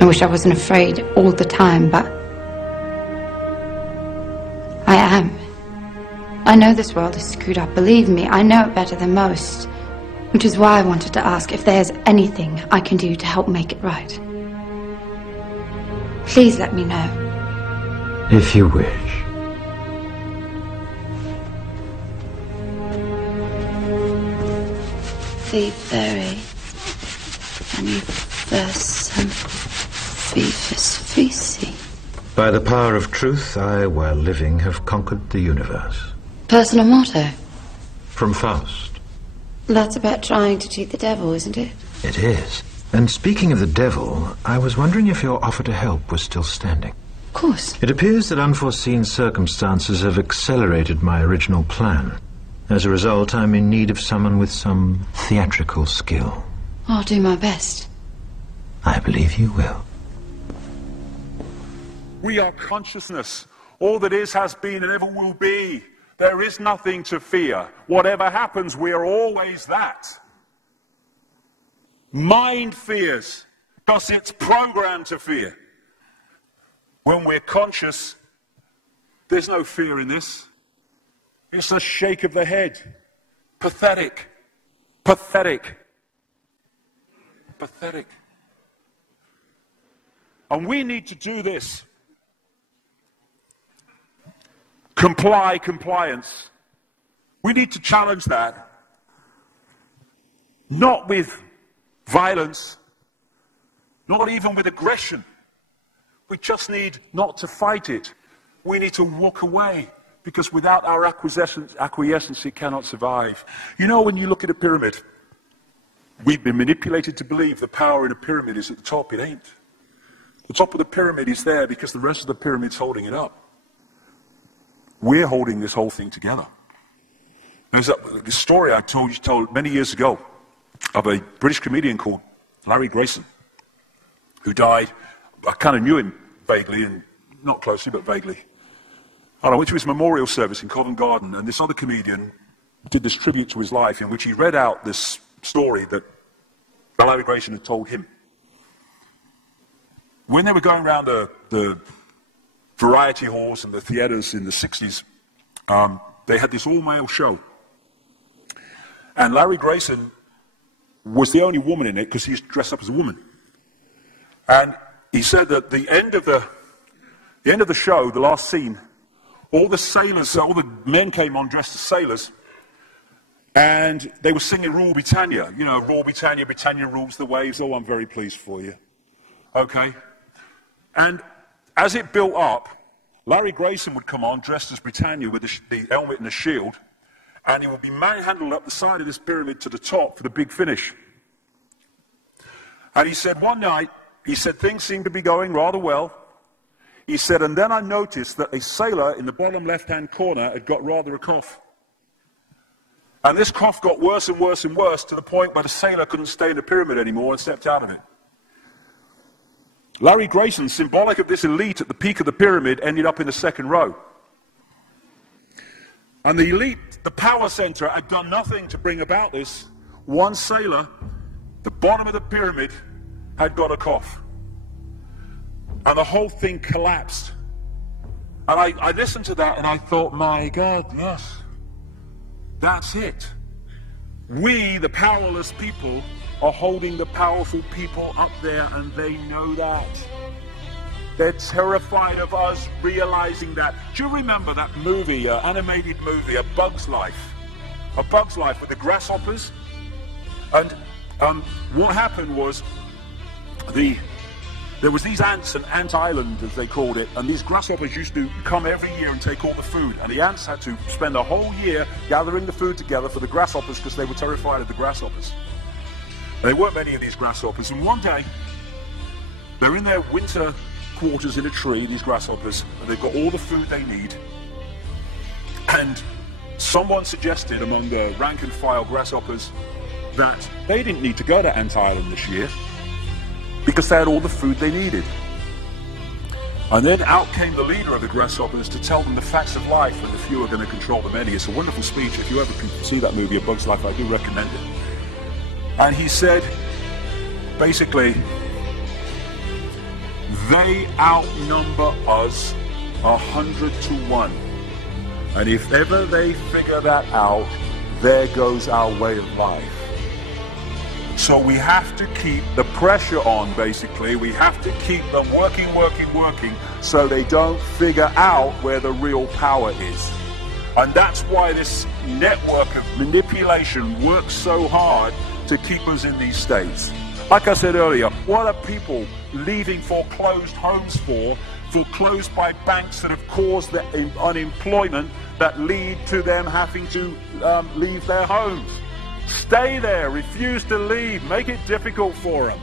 I wish I wasn't afraid all the time, but I am. I know this world is screwed up, believe me, I know it better than most. Which is why I wanted to ask if there's anything I can do to help make it right. Please let me know. If you wish. Be very anniversum fifus fisi. By the power of truth, I, while living, have conquered the universe. Personal motto? From Faust. That's about trying to cheat the devil, isn't it? It is. And speaking of the devil, I was wondering if your offer to help was still standing. Of course. It appears that unforeseen circumstances have accelerated my original plan. As a result, I'm in need of someone with some theatrical skill. I'll do my best. I believe you will. We are consciousness. All that is, has been, and ever will be. There is nothing to fear. Whatever happens, we are always that. Mind fears, because it's programmed to fear. When we're conscious, there's no fear in this. It's a shake of the head. Pathetic. Pathetic. Pathetic. And we need to do this. Compliance. We need to challenge that. Not with violence, not even with aggression. We just need not to fight it. We need to walk away, because without our acquiescence, it cannot survive. You know, when you look at a pyramid, we've been manipulated to believe the power in a pyramid is at the top. It ain't. The top of the pyramid is there because the rest of the pyramid's holding it up. We're holding this whole thing together. There's a story I told many years ago of a British comedian called Larry Grayson, who died. I kind of knew him vaguely, and not closely, but vaguely. And I went to his memorial service in Covent Garden, and this other comedian did this tribute to his life in which he read out this story that Larry Grayson had told him. When they were going around the variety halls and the theatres in the 60s, they had this all-male show. And Larry Grayson was the only woman in it because he's dressed up as a woman. And he said that the end of the show, the last scene, all the sailors, all the men came on dressed as sailors, and they were singing Rule Britannia. You know, Rule Britannia, Britannia rules the waves. Oh, I'm very pleased for you. Okay? And as it built up, Larry Grayson would come on dressed as Britannia with the helmet and the shield, and he would be manhandled up the side of this pyramid to the top for the big finish. And he said one night, he said things seemed to be going rather well. He said, and then I noticed that a sailor in the bottom left-hand corner had got rather a cough. And this cough got worse and worse and worse to the point where the sailor couldn't stay in the pyramid anymore and stepped out of it. Larry Grayson, symbolic of this elite at the peak of the pyramid, ended up in the second row. And the elite, the power center, had done nothing to bring about this. One sailor, the bottom of the pyramid, had got a cough. And the whole thing collapsed. And I listened to that and I thought, my God, yes, that's it. We, the powerless people, are holding the powerful people up there, and they know that. They're terrified of us realizing that. Do you remember that movie, animated movie, A Bug's Life? A Bug's Life with the grasshoppers? And what happened was there was these ants, an ant island as they called it, and these grasshoppers used to come every year and take all the food, and the ants had to spend a whole year gathering the food together for the grasshoppers because they were terrified of the grasshoppers. There weren't many of these grasshoppers, and one day they're in their winter quarters in a tree, these grasshoppers, and they've got all the food they need, and someone suggested among the rank and file grasshoppers that they didn't need to go to Ant Island this year because they had all the food they needed. And then out came the leader of the grasshoppers to tell them the facts of life, and the few are going to control the many. It's a wonderful speech. If you ever can see that movie, A Bug's Life, I do recommend it. And he said, basically, They outnumber us 100-1. And if ever they figure that out, there goes our way of life. So we have to keep the pressure on, basically. We have to keep them working, so they don't figure out where the real power is. And that's why this network of manipulation works so hard to keep us in these states. Like I said earlier, what are people leaving foreclosed homes for? Foreclosed by banks that have caused the unemployment that lead to them having to leave their homes. Stay there, refuse to leave, make it difficult for them.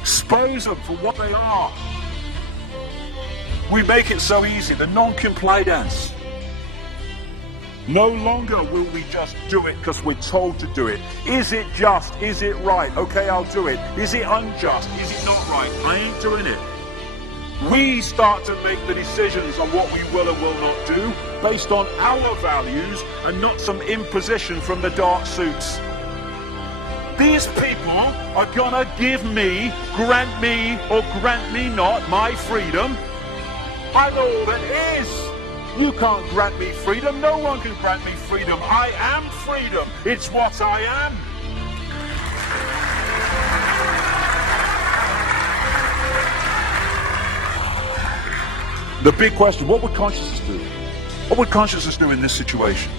Expose them for what they are. We make it so easy, the non-compliance. No longer will we just do it because we're told to do it. Is it just? Is it right? Okay, I'll do it. Is it unjust? Is it not right? I ain't doing it. We start to make the decisions on what we will and will not do based on our values and not some imposition from the dark suits. These people are gonna give me, grant me, or grant me not my freedom. I'm all that is. You can't grant me freedom. No one can grant me freedom. I am freedom. It's what I am. The big question, what would consciousness do? What would consciousness do in this situation?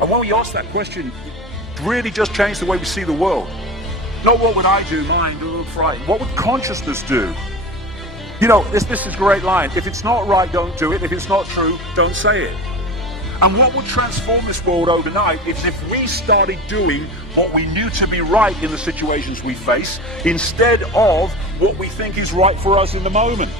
And when we ask that question, it really just changed the way we see the world. Not what would I do, mine, right. What would consciousness do? You know, this is a great line. If it's not right, don't do it. If it's not true, don't say it. And what would transform this world overnight is if we started doing what we knew to be right in the situations we face, instead of what we think is right for us in the moment.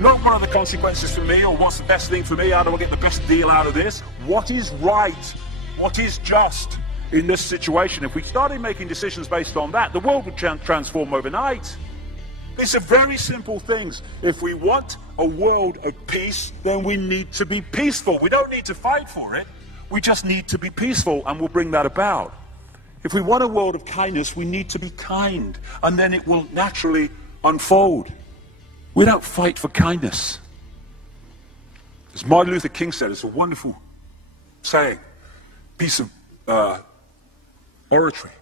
Not what are the consequences for me, or what's the best thing for me, how do I get the best deal out of this? What is right? What is just in this situation? If we started making decisions based on that, the world would transform overnight. These are very simple things. If we want a world of peace, then we need to be peaceful. We don't need to fight for it. We just need to be peaceful, and we'll bring that about. If we want a world of kindness, we need to be kind, and then it will naturally unfold. We don't fight for kindness. As Martin Luther King said, it's a wonderful saying, piece of oratory.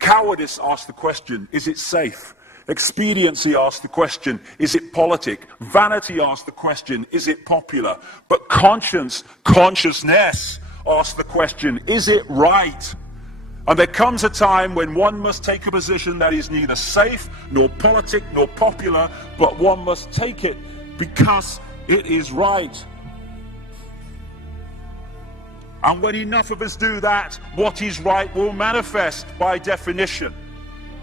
Cowardice asks the question, is it safe? Expediency asks the question, is it politic? Vanity asks the question, is it popular? But consciousness asks the question, is it right? And there comes a time when one must take a position that is neither safe, nor politic, nor popular, but one must take it because it is right. And when enough of us do that, what is right will manifest by definition.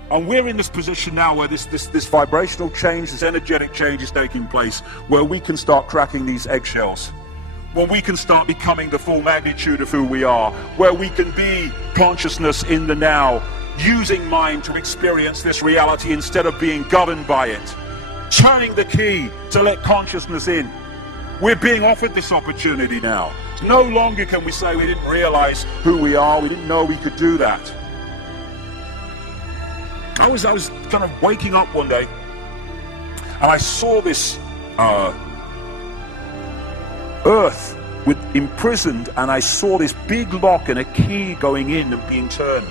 And we're in this position now where this vibrational change, this energetic change is taking place, where we can start cracking these eggshells, where we can start becoming the full magnitude of who we are, where we can be consciousness in the now, using mind to experience this reality instead of being governed by it, turning the key to let consciousness in. We're being offered this opportunity now. No longer can we say we didn't realize who we are, we didn't know we could do that. I was kind of waking up one day, and I saw this earth imprisoned, and I saw this big lock and a key going in and being turned.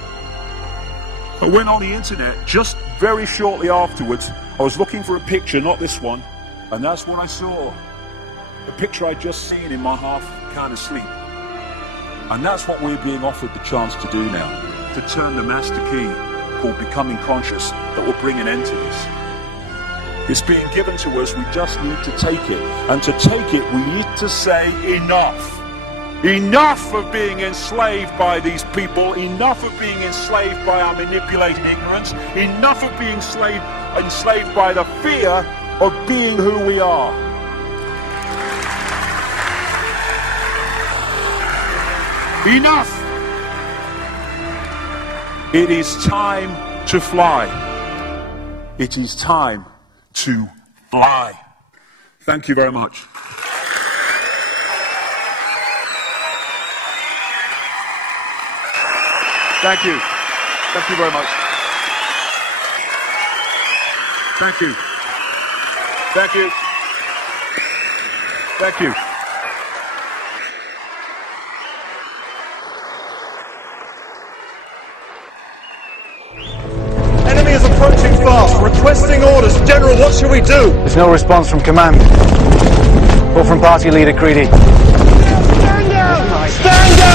I went on the internet just very shortly afterwards. I was looking for a picture, not this one, and that's what I saw. The picture I'd just seen in my half kind of sleep. And that's what we're being offered the chance to do now, to turn the master key called becoming conscious that will bring an end to this. It's being given to us, we just need to take it. And to take it, we need to say enough. Enough of being enslaved by these people, enough of being enslaved by our manipulated ignorance, enough of being enslaved by the fear of being who we are. Enough! It is time to fly. It is time to fly. Thank you very much. Thank you. Thank you very much. Thank you. Thank you. Thank you. Enemy is approaching fast. Requesting orders. General, what should we do? There's no response from command. Or from party leader Creedy. Stand down! Stand down!